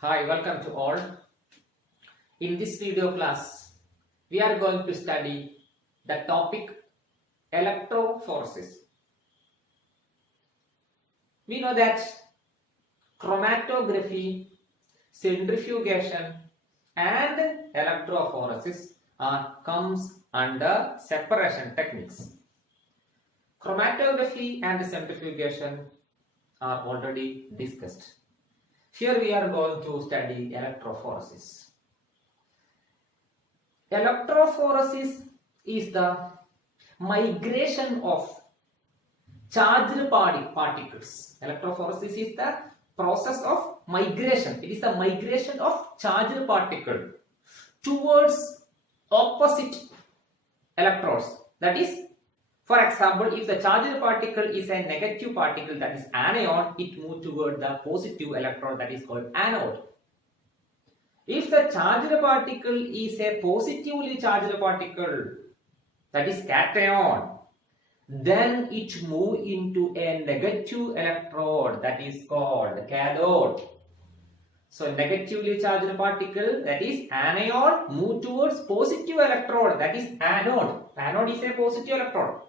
Hi, welcome to all. In this video class, we are going to study the topic electrophoresis. We know that chromatography, centrifugation and electrophoresis comes under separation techniques. Chromatography and centrifugation are already discussed. Here we are going to study electrophoresis. Electrophoresis is the migration of charged particles. Electrophoresis is the process of migration. It is the migration of charged particle towards opposite electrodes. That is, for example, if the charged particle is a negative particle, that is anion, it moves toward the positive electrode, that is called anode. If the charged particle is a positively charged particle, that is cation, then it moves into a negative electrode, that is called cathode. So negatively charged particle, that is anion, move towards positive electrode, that is anode. Anode is a positive electrode.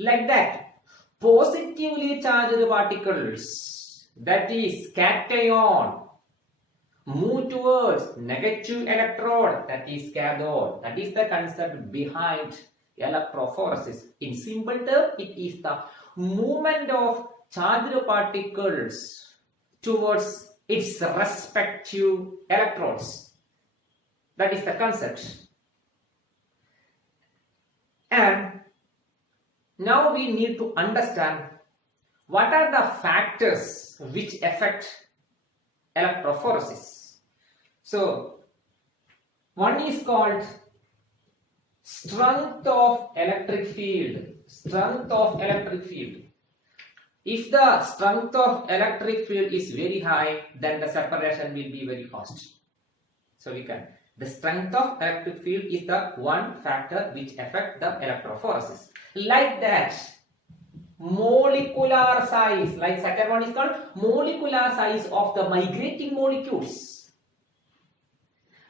Like that, positively charged particles, that is cation, move towards negative electrode, that is cathode. That is the concept behind electrophoresis. In simple terms, it is the movement of charged particles towards its respective electrodes. That is the concept. And now we need to understand what are the factors which affect electrophoresis. So, one is called strength of electric field. Strength of electric field. If the strength of electric field is very high, then the separation will be very fast. So the strength of electric field is the one factor which affects the electrophoresis. Like that, molecular size, like second one is called molecular size of the migrating molecules.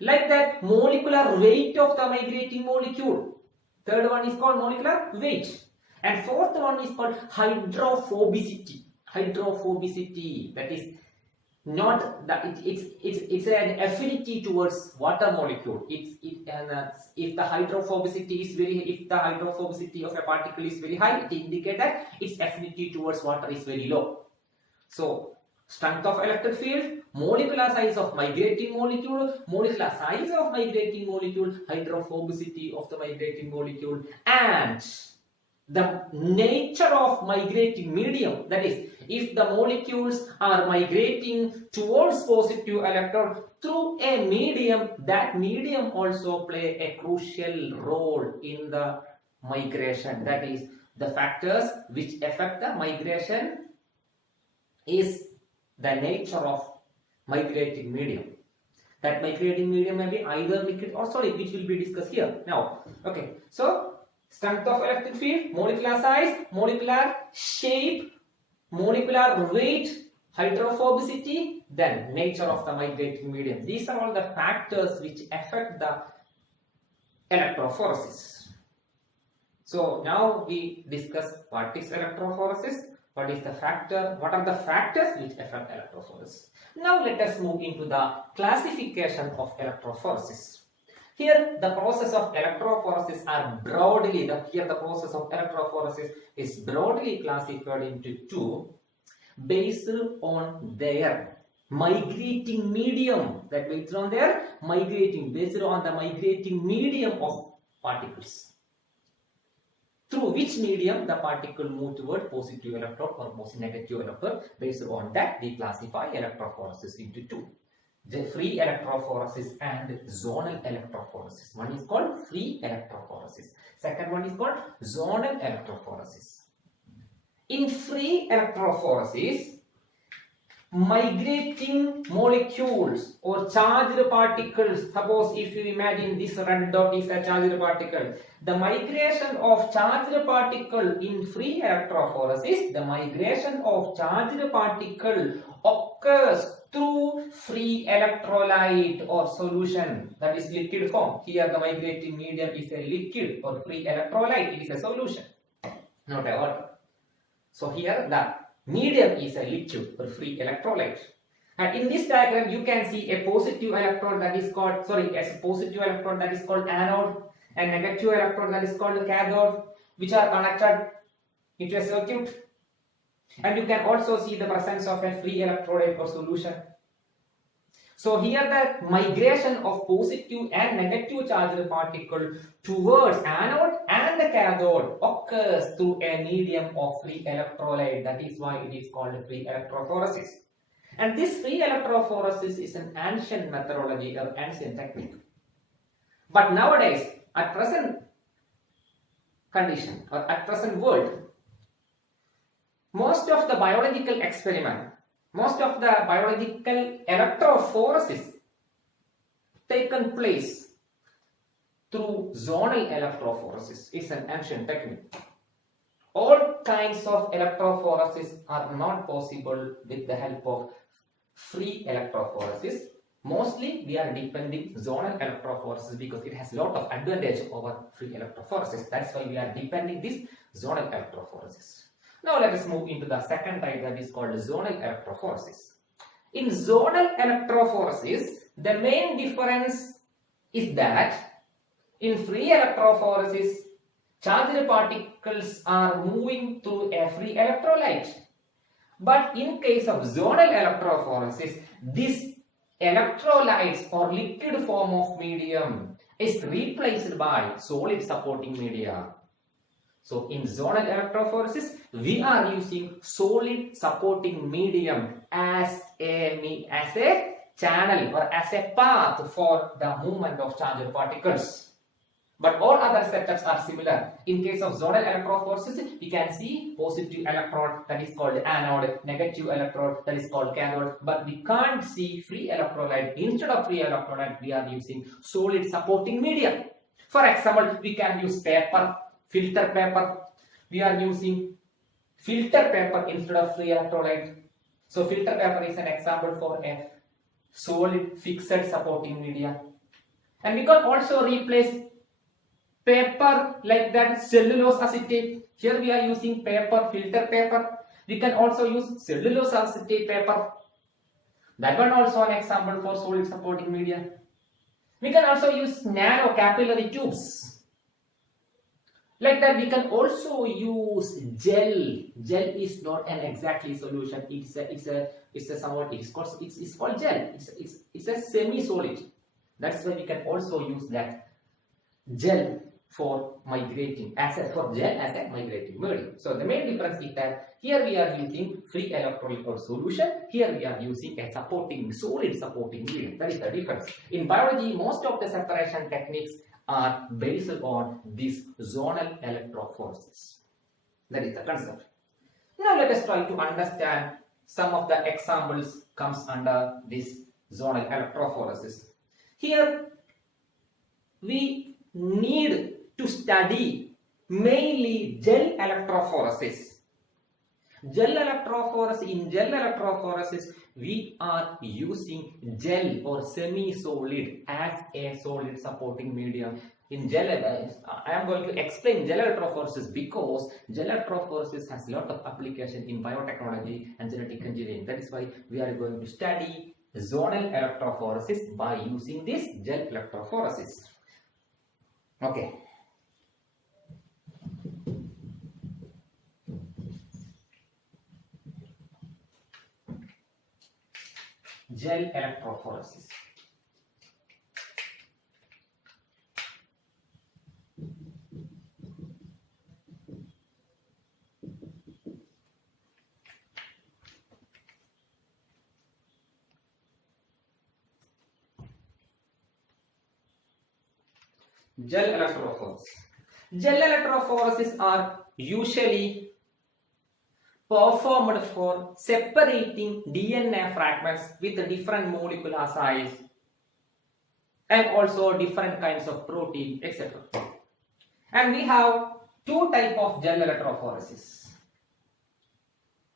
Like that, molecular weight of the migrating molecule. Third one is called molecular weight. And fourth one is called hydrophobicity. Hydrophobicity, that is not that it's an affinity towards water molecule. If the hydrophobicity of a particle is very high, it indicates that its affinity towards water is very low. So strength of electric field, molecular size of migrating molecule, hydrophobicity of the migrating molecule, and the nature of migrating medium. That is, if the molecules are migrating towards positive electron through a medium, that medium also play a crucial role in the migration. That is, the factors which affect the migration is the nature of migrating medium. That migrating medium may be either liquid or solid, which will be discussed here. Now, okay, so strength of electric field, molecular size, molecular shape, molecular weight, hydrophobicity, then nature of the migrating medium. These are all the factors which affect the electrophoresis. So now we discuss what is electrophoresis, what is the factor, what are the factors which affect electrophoresis. Now let us move into the classification of electrophoresis. Here the process of electrophoresis are broadly, the process of electrophoresis is broadly classified into two based on their migrating medium, that based on their based on the migrating medium of particles. Through which medium the particle move toward positive electrode or negative electrode, based on that we classify electrophoresis into two. The free electrophoresis and zonal electrophoresis. One is called free electrophoresis. Second one is called zonal electrophoresis. In free electrophoresis, migrating molecules or charged particles. Suppose if you imagine this red dot is a charged particle. The migration of charged particle in free electrophoresis, the migration of charged particle occurs through free electrolyte or solution, that is liquid form. Here the migrating medium is a liquid or free electrolyte, it is a solution, not a water. So here the medium is a liquid or free electrolyte. And in this diagram you can see a positive electrode that is called, a positive electrode that is called anode, and negative electrode that is called cathode, which are connected into a circuit. And you can also see the presence of a free electrolyte or solution. So here the migration of positive and negative charged particle towards anode and the cathode occurs through a medium of free electrolyte. That is why it is called free electrophoresis. And this free electrophoresis is an ancient methodology or ancient technique. But nowadays, at present condition or at present world, most of the biological experiment, most of the biological electrophoresis taken place through zonal electrophoresis is an ancient technique. All kinds of electrophoresis are not possible with the help of free electrophoresis. Mostly we are depending zonal electrophoresis because it has a lot of advantage over free electrophoresis. That's why we are depending this zonal electrophoresis. Now let us move into the second type, that is called zonal electrophoresis. In zonal electrophoresis, the main difference is that in free electrophoresis, charged particles are moving through a free electrolyte. But in case of zonal electrophoresis, this electrolytes or liquid form of medium is replaced by solid supporting media. So in zonal electrophoresis, we are using solid supporting medium as a channel or as a path for the movement of charged particles. But all other setups are similar. In case of zonal electrophoresis, we can see positive electrode, that is called anode, negative electrode, that is called cathode, but we can't see free electrolyte. Instead of free electrolyte, we are using solid supporting medium. For example, we can use paper, filter paper. We are using filter paper instead of free electrolyte. So filter paper is an example for a solid fixed supporting media. And we can also replace paper like that, cellulose acetate. Here we are using paper, filter paper. We can also use cellulose acetate paper. That one also an example for solid supporting media. We can also use nano capillary tubes. Like that, we can also use gel. Gel is not an exactly solution. It's called gel. It's a semi-solid. That's why we can also use that gel for migrating as a migrating medium. So the main difference is that here we are using free electrolyte or solution. Here we are using a solid supporting medium. That is the difference. In biology, most of the separation techniques are based on this zonal electrophoresis. That is the concept. Now let us try to understand some of the examples comes under this zonal electrophoresis. Here we need to study mainly gel electrophoresis. In gel electrophoresis, we are using gel or semi-solid as a solid supporting medium. In gel, I am going to explain gel electrophoresis because gel electrophoresis has a lot of application in biotechnology and genetic engineering. That is why we are going to study zonal electrophoresis by using this gel electrophoresis. Okay. Gel electrophoresis. Gel electrophoresis. Gel electrophoresis are usually performed for separating DNA fragments with different molecular size and also different kinds of protein, etc. And we have two types of gel electrophoresis.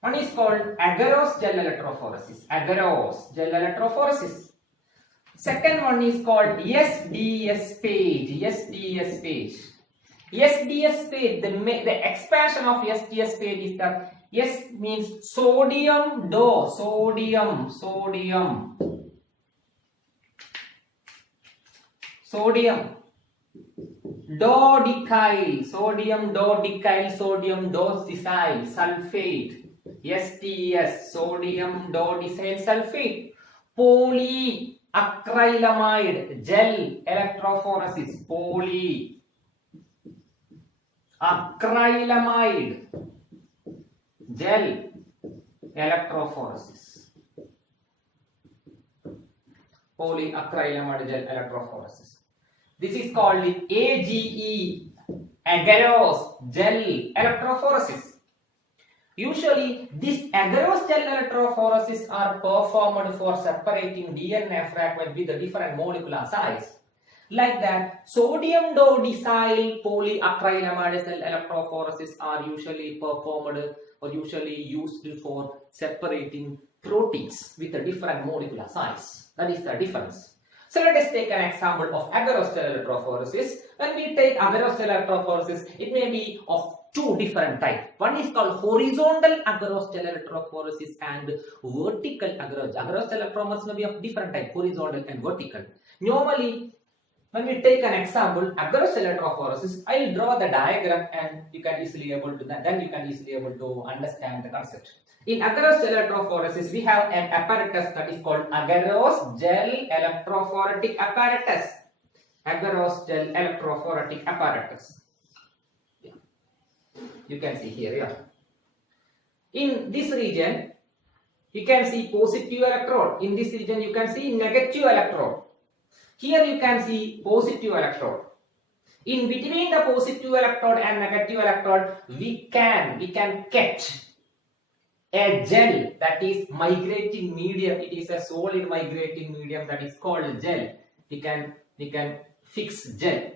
One is called agarose gel electrophoresis. Agarose gel electrophoresis. Second one is called SDS page. SDS page. SDS page. The expansion of SDS page is that S means sodium do. Sodium dodecyl. Sodium dodecyl sulfate. SDS, sodium dodecyl sulfate. Polyacrylamide gel electrophoresis. Polyacrylamide gel electrophoresis. Polyacrylamide gel electrophoresis. This is called AGE, agarose gel electrophoresis. Usually, these agarose gel electrophoresis are performed for separating DNA fragments with a different molecular size. Like that, sodium dodecyl polyacrylamide gel electrophoresis are usually performed or usually used for separating proteins with a different molecular size. That is the difference. So let us take an example of agarose gel electrophoresis. When we take agarose gel electrophoresis, it may be of two different types. One is called horizontal agarose gel electrophoresis and vertical agarose. Agarose gel electrophoresis may be of different type, horizontal and vertical. Normally, when we take an example, agarose gel electrophoresis, I will draw the diagram and you can easily able to understand the concept. In agarose gel electrophoresis, we have an apparatus that is called agarose gel electrophoretic apparatus. Agarose gel electrophoretic apparatus. You can see here, yeah. In this region, you can see positive electrode. In this region, you can see negative electrode. Here you can see positive electrode. In between the positive electrode and negative electrode, we can catch a gel that is migrating medium. It is a solid migrating medium that is called gel. We can fix gel.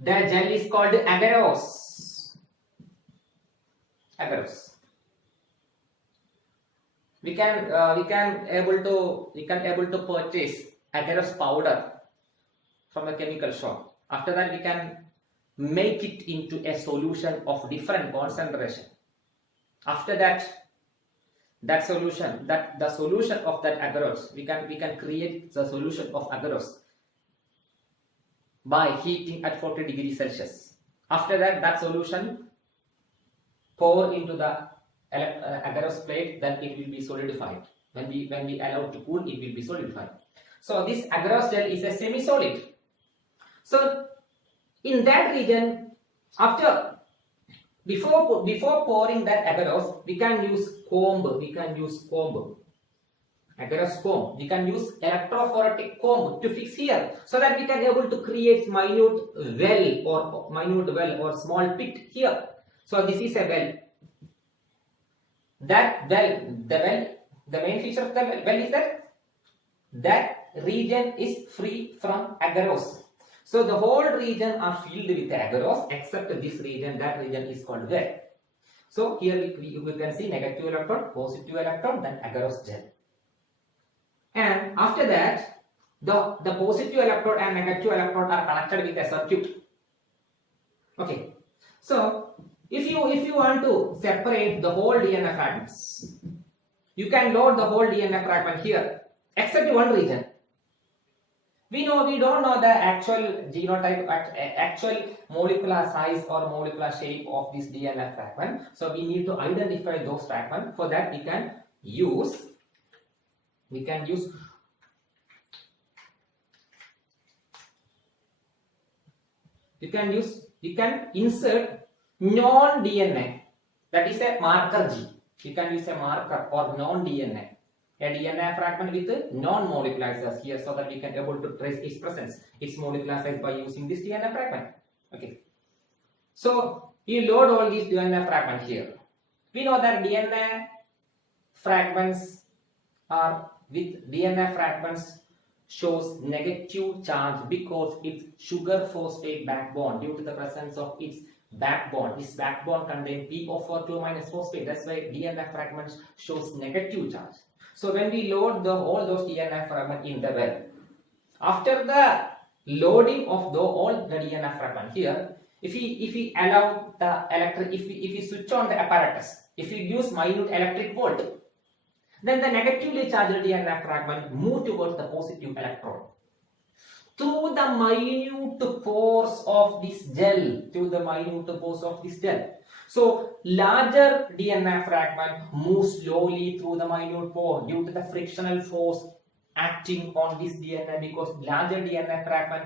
The gel is called agarose. Agarose. We can able to purchase agarose powder from a chemical shop. After that, we can make it into a solution of different concentration. After that, the solution of that agarose, we can create the solution of agarose by heating at 40 degrees Celsius. After that solution pour into the agarose plate, then it will be solidified. When we allow it to cool, it will be solidified. So this agarose gel is a semi-solid. So in that region, before pouring that agarose, we can use comb. Agarose comb. We can use electrophoretic comb to fix here, so that we can able to create minute well or small pit here. So this is a well. The main feature of the well is that region is free from agarose. So the whole region are filled with agarose except this region. That region is called well. So here we can see negative electrode, positive electrode, then agarose gel. And after that, the positive electrode and negative electrode are connected with a circuit. Okay. So if you want to separate the whole DNA fragments, you can load the whole DNA fragment here, except one region. We don't know the actual genotype, actual molecular size or molecular shape of this DNA fragment. So we need to identify those fragments. For that, we can insert non-DNA, that is a marker G. You can use a marker or non-DNA, a DNA fragment with non-molecular size here, so that we can able to trace its presence, its molecular size by using this DNA fragment. Okay. So You load all these DNA fragments here. We know that DNA fragments are with DNA fragments shows negative charge because its sugar phosphate backbone, due to the presence of its backbone. This backbone contains PO4 minus phosphate. That's why DNA fragments shows negative charge. So when we load all those DNA fragments in the well, after the loading of all the DNA fragment here, if we allow the electric, if we switch on the apparatus, if we use minute electric volt, then the negatively charged DNA fragment move towards the positive electron through the minute pores of this gel, So larger DNA fragment moves slowly through the minute pore due to the frictional force acting on this DNA, because larger DNA fragment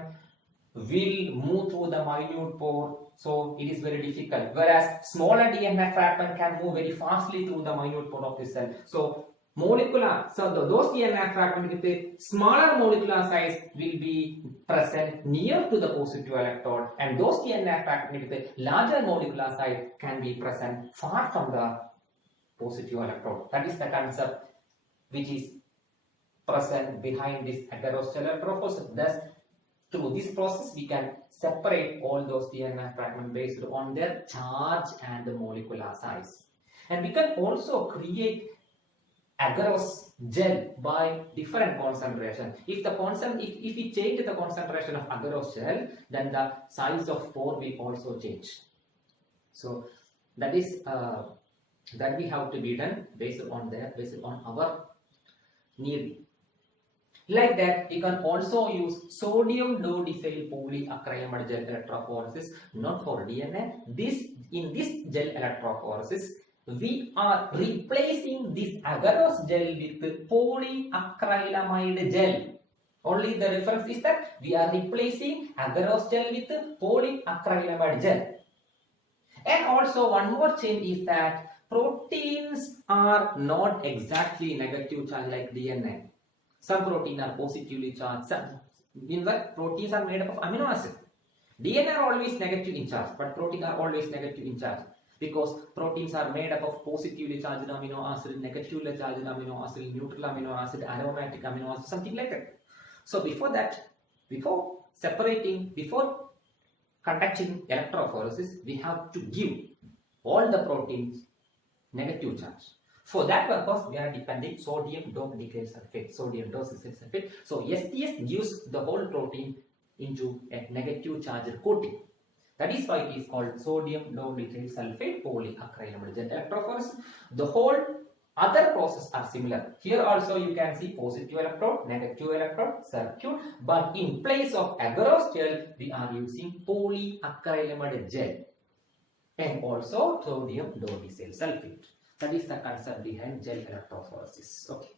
will move through the minute pore, so it is very difficult, whereas smaller DNA fragment can move very fastly through the minute pore of the cell. So those DNA fragments with a smaller molecular size will be present near to the positive electrode, and those DNA fragments with a larger molecular size can be present far from the positive electrode. That is the concept which is present behind this agarose gel electrophorus. Thus, through this process, we can separate all those DNA fragments based on their charge and the molecular size. And we can also create agarose gel by different concentration. If we change the concentration of agarose gel, then the size of pore will also change. So that is that we have to be done based on our need. Like that, we can also use sodium dodecyl polyacrylamide gel electrophoresis, not for DNA. In this gel electrophoresis, we are replacing this agarose gel with polyacrylamide gel. Only the difference is that we are replacing agarose gel with polyacrylamide gel. And also one more change is that proteins are not exactly negative charge like DNA. Some proteins are positively charged. In fact, proteins are made up of amino acid. DNA are always negative in charge, but proteins are always negative in charge, because proteins are made up of positively charged amino acid, negatively charged amino acid, neutral amino acid, aromatic amino acid, something like that. So before conducting electrophoresis, we have to give all the proteins negative charge. For that purpose, we are depending sodium dodecyl sulfate. So STS gives the whole protein into a negative charged coating. That is why it is called sodium dodecyl sulfate polyacrylamide gel electrophoresis. The whole other processes are similar. Here also you can see positive electrode, negative electrode, circuit, but in place of agarose gel, we are using polyacrylamide gel and also sodium dodecyl sulfate. That is the concept behind gel electrophoresis. Okay.